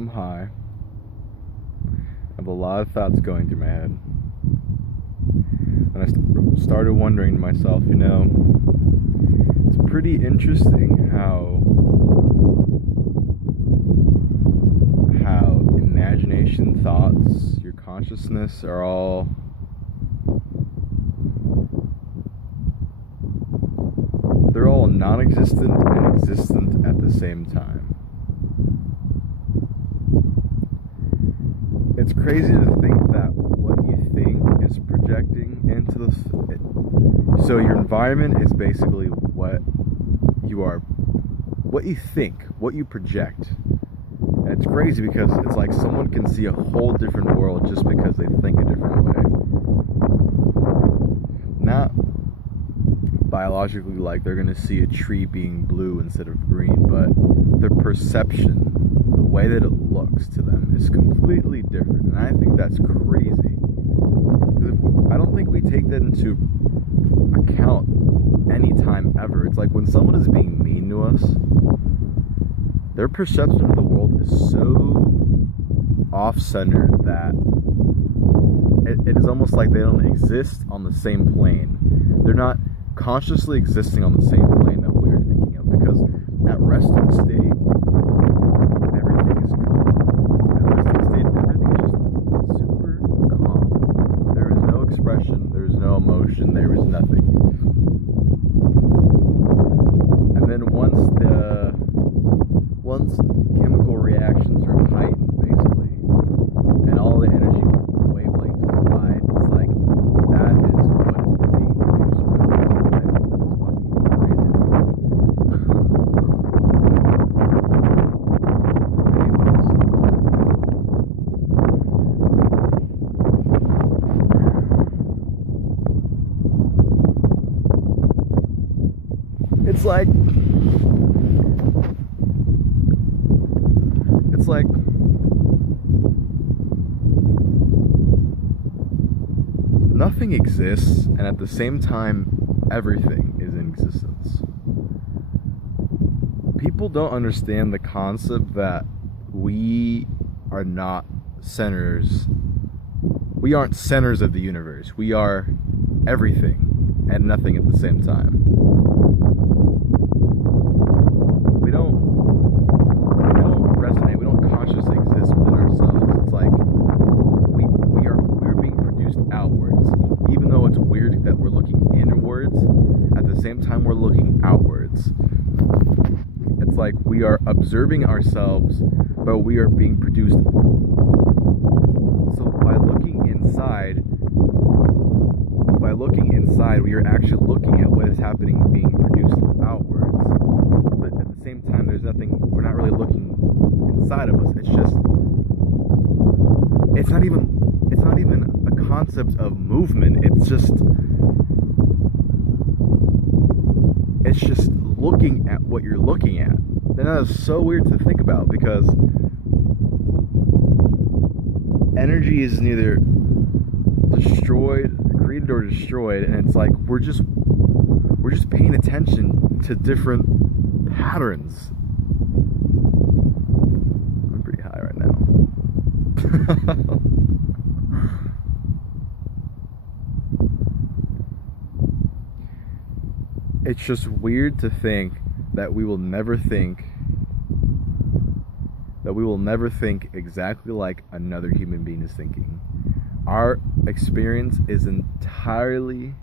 I'm high. I have a lot of thoughts going through my head. And I started wondering to myself, it's pretty interesting how imagination, thoughts, your consciousness are all non-existent and existent at the same time. It's crazy to think that what you think is projecting into the... So your environment is basically what you think, what you project. And it's crazy because it's like someone can see a whole different world just because they think a different way. Not biologically like they're going to see a tree being blue instead of green, but their perception, the way that it looks to them is completely different. And I think that's crazy. I don't think we take that into account anytime ever. It's like when someone is being mean to us, their perception of the world is so off-centered that it is almost like they don't exist on the same plane. They're not consciously existing on the same plane that we're thinking of, because at resting state, everything is calm. At resting state, everything is just super calm. There is no expression, there is no emotion, there is nothing. And then once chemical reactions are heightened, basically, and all the energy wavelengths collide, it's like that is what is being produced around us. It's like nothing exists, and at the same time, everything is in existence. People don't understand the concept that we are not centers. We aren't centers of the universe. We are everything and nothing at the same time. We don't resonate. We don't consciously exist within ourselves. It's like we're being produced outwards. Even though it's weird that we're looking inwards, at the same time we're looking outwards. It's like we are observing ourselves, but we are being produced. So by looking inside, we are actually looking at what is happening being produced outwards. But at the same time, there's nothing, we're not really looking inside of us. It's not even a concept of movement. It's just looking at what you're looking at. And that is so weird to think about, because energy is neither created or destroyed, and it's like we're just paying attention to different patterns. I'm pretty high right now. It's just weird to think that we will never think exactly like another human being is thinking. Our experience is entirely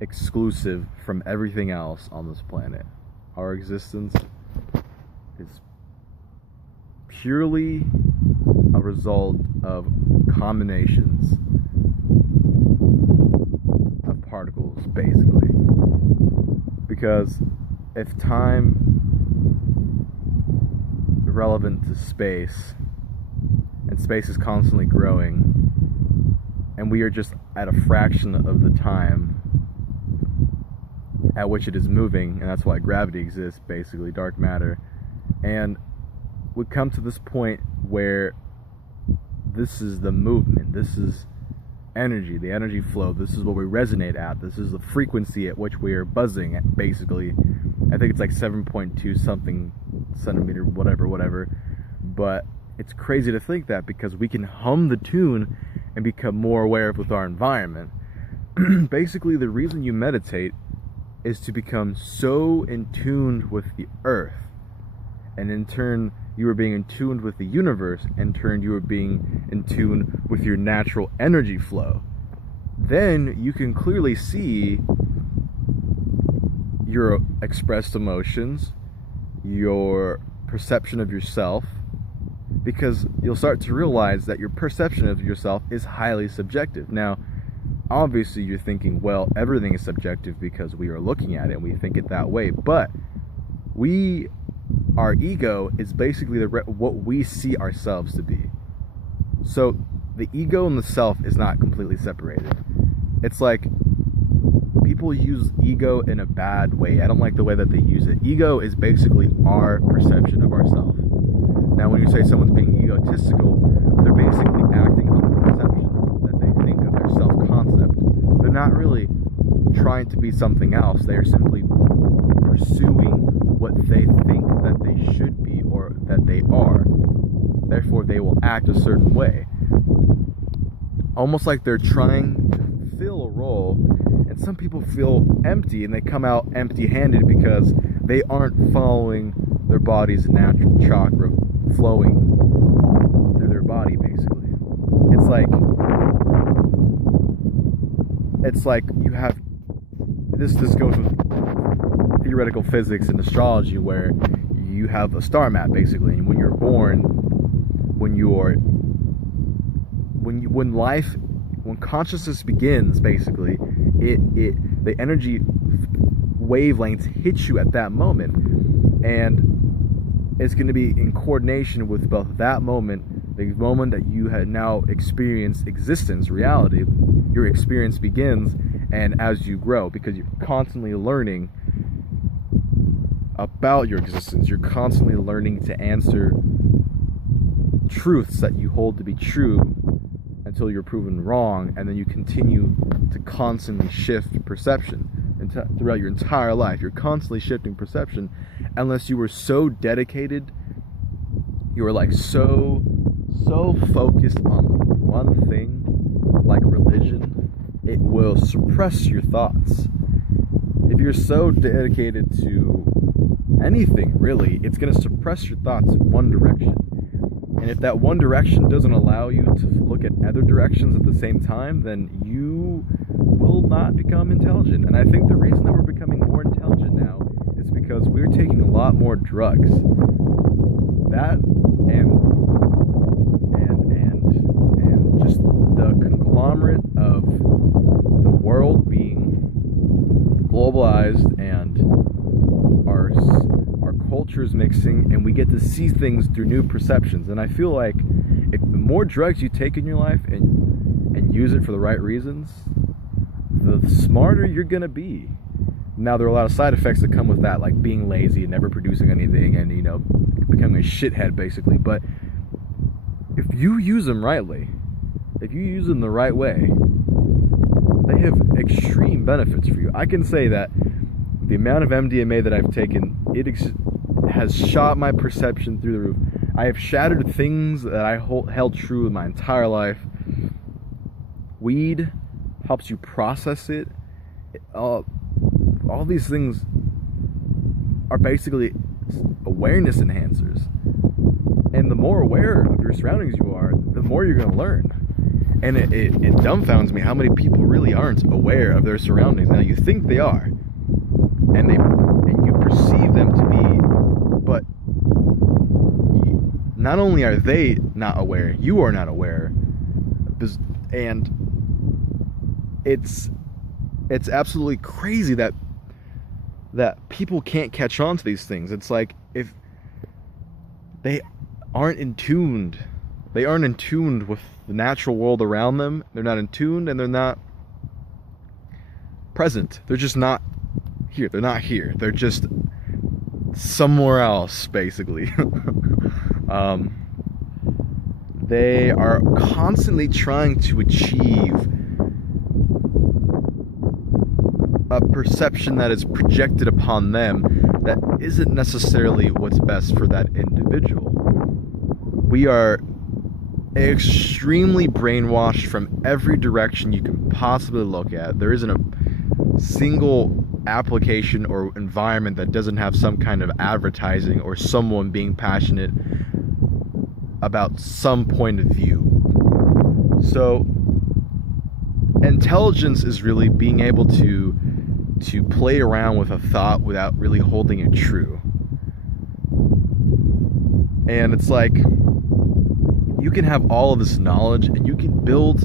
exclusive from everything else on this planet. Our existence is purely a result of combinations of particles, basically. Because if time is relevant to space, and space is constantly growing, and we are just at a fraction of the time at which it is moving, and that's why gravity exists, basically, dark matter. And we come to this point where this is the movement, this is energy, the energy flow, this is what we resonate at, this is the frequency at which we are buzzing at, basically. I think it's like 7.2 something centimeter, whatever, but it's crazy to think that, because we can hum the tune and become more aware with our environment. Basically, the reason you meditate is to become so in tune with the earth, and in turn you are being in tune with the universe, in turn you are being in tune with your natural energy flow. Then you can clearly see your expressed emotions, your perception of yourself, because you'll start to realize that your perception of yourself is highly subjective. Now, obviously you're thinking, well, everything is subjective because we are looking at it and we think it that way, but our ego is basically what we see ourselves to be. So the ego and the self is not completely separated. It's like people use ego in a bad way. I don't like the way that they use it. Ego is basically our perception of ourselves. Now, when you say someone's being egotistical, they're basically acting on the perception that they think of their self-concept. They're not really trying to be something else. They are simply pursuing what they think that they should be or that they are. Therefore, they will act a certain way. Almost like they're trying to fill a role, and some people feel empty and they come out empty-handed because they aren't following their body's natural chakra flowing through their body, basically. It's like you have this goes with theoretical physics and astrology, where you have a star map, basically, and when you're born, when consciousness begins, basically, the energy wavelengths hit you at that moment, and it's going to be in coordination with both that moment, the moment that you had now experienced existence, reality. Your experience begins, and as you grow, because you're constantly learning about your existence, you're constantly learning to answer truths that you hold to be true until you're proven wrong, and then you continue to constantly shift perception. Throughout your entire life, you're constantly shifting perception, unless you were so dedicated, you were like so focused on one thing, like religion, it will suppress your thoughts. If you're so dedicated to anything, really, it's going to suppress your thoughts in one direction. And if that one direction doesn't allow you to look at other directions at the same time, then you will not become intelligent. And I think the reason that we're becoming more intelligent now is because we're taking a lot more drugs. That and just the conglomerate of the world being globalized and our cultures mixing, and we get to see things through new perceptions. And I feel like if the more drugs you take in your life and use it for the right reasons, the smarter you're gonna be. Now, there are a lot of side effects that come with that, like being lazy and never producing anything, and becoming a shithead, basically. But if you use them rightly, if you use them the right way, they have extreme benefits for you. I can say that the amount of MDMA that I've taken, it has shot my perception through the roof. I have shattered things that I held true in my entire life. Weed helps you process it. All these things are basically awareness enhancers. And the more aware of your surroundings you are, the more you're going to learn. And it dumbfounds me how many people really aren't aware of their surroundings. Now, you think they are, and you perceive them to be, but not only are they not aware, you are not aware. And it's absolutely crazy that people can't catch on to these things. It's like, if they aren't in tune with the natural world around them, they're not in tune, and they're not present. They're just not here. They're not here. They're just somewhere else, basically. They are constantly trying to achieve a perception that is projected upon them that isn't necessarily what's best for that individual. We are extremely brainwashed from every direction you can possibly look at. There isn't a single application or environment that doesn't have some kind of advertising or someone being passionate about some point of view. So intelligence is really being able to play around with a thought without really holding it true. And it's like, you can have all of this knowledge and you can build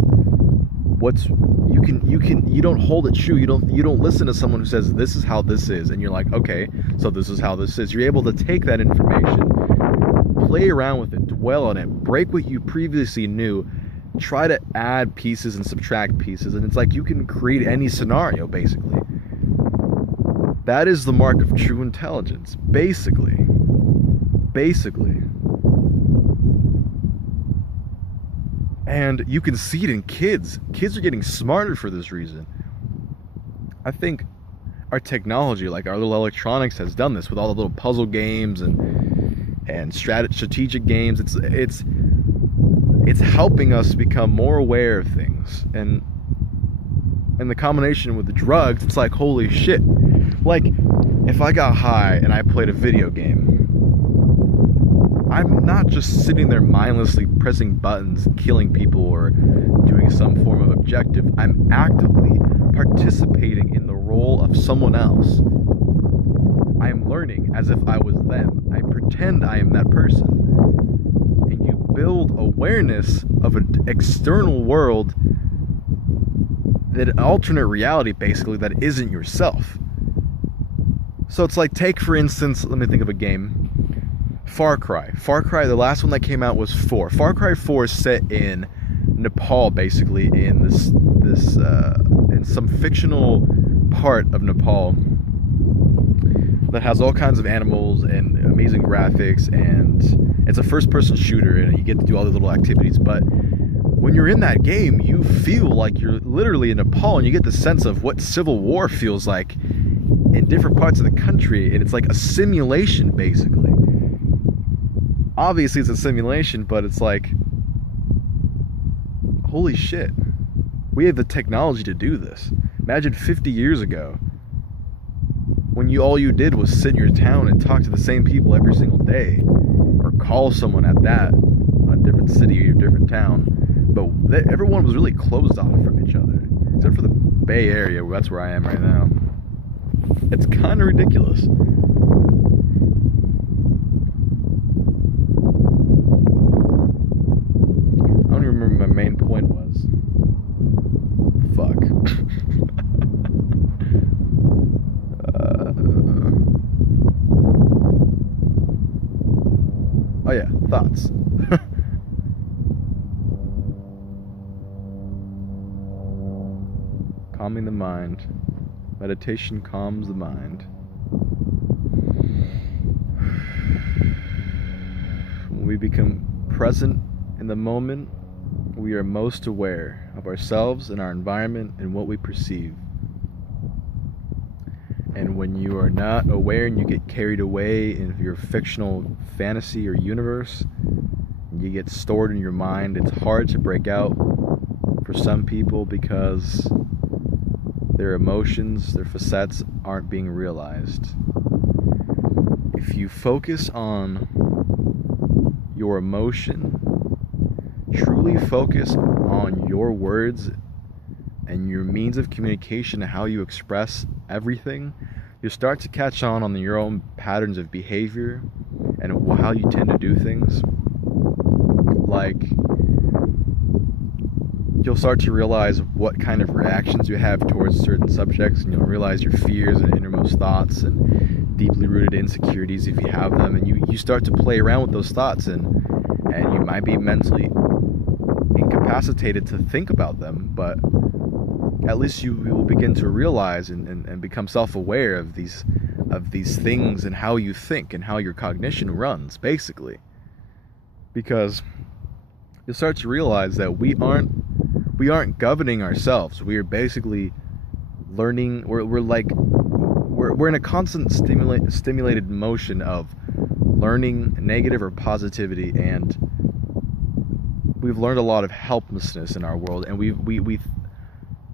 you don't hold it true. You don't listen to someone who says this is how this is and you're like, okay, so this is how this is. You're able to take that information, play around with it, dwell on it, break what you previously knew, try to add pieces and subtract pieces, and it's like you can create any scenario, basically. That is the mark of true intelligence, basically. And you can see it in kids. Kids are getting smarter for this reason. I think our technology, like our little electronics, has done this with all the little puzzle games and strategic games. It's helping us become more aware of things. And the combination with the drugs, it's like, holy shit. Like, if I got high and I played a video game, I'm not just sitting there mindlessly pressing buttons, killing people, or doing some form of objective. I'm actively participating in the role of someone else. I am learning as if I was them. I pretend I am that person. And you build awareness of an external world, that an alternate reality, basically, that isn't yourself. So it's like, take for instance, let me think of a game. Far Cry, the last one that came out was 4. Far Cry 4 is set in Nepal, basically, in this in some fictional part of Nepal that has all kinds of animals and amazing graphics, and it's a first-person shooter, and you get to do all the little activities. But when you're in that game, you feel like you're literally in Nepal, and you get the sense of what civil war feels like in different parts of the country, and it's like a simulation, basically. Obviously it's a simulation, but it's like, holy shit, we have the technology to do this. Imagine 50 years ago, when all you did was sit in your town and talk to the same people every single day, or call someone at that, a different city or different town, but everyone was really closed off from each other, except for the Bay Area, that's where I am right now. It's kind of ridiculous. My main point was, fuck. Oh yeah, thoughts. Calming the mind. Meditation calms the mind. When we become present in the moment, we are most aware of ourselves and our environment and what we perceive. And when you are not aware and you get carried away in your fictional fantasy or universe, you get stored in your mind, it's hard to break out for some people because their emotions, their facets aren't being realized. If you focus on your emotion, truly focus on your words and your means of communication and how you express everything, you start to catch on your own patterns of behavior and how you tend to do things. Like, you'll start to realize what kind of reactions you have towards certain subjects, and you'll realize your fears and innermost thoughts and deeply rooted insecurities if you have them, and you start to play around with those thoughts, and you might be mentally incapacitated to think about them, but at least you will begin to realize and become self-aware of these things and how you think and how your cognition runs, basically. Because you'll start to realize that we aren't governing ourselves. We are basically learning. We're in a constant stimulated motion of learning negative or positivity and we've learned a lot of helplessness in our world, and we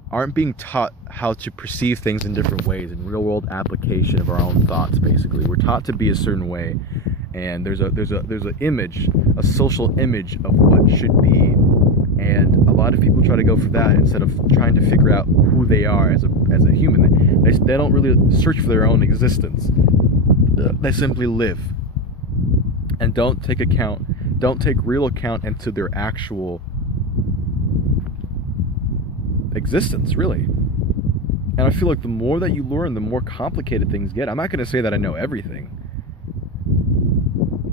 aren't being taught how to perceive things in different ways, in real world application of our own thoughts. Basically, we're taught to be a certain way, and there's an image, a social image of what should be, and a lot of people try to go for that instead of trying to figure out who they are as a human. They don't really search for their own existence. They simply live, and don't take real account into their actual existence, really. And I feel like the more that you learn, the more complicated things get. I'm not going to say that I know everything.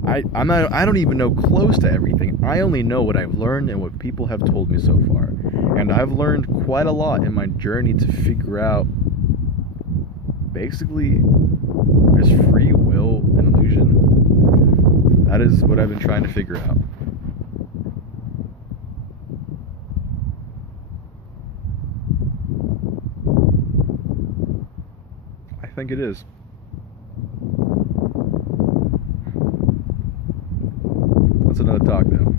I don't even know close to everything. I only know what I've learned and what people have told me so far. And I've learned quite a lot in my journey to figure out, basically, is free will an illusion? That is what I've been trying to figure out. I think it is. That's another talk, though.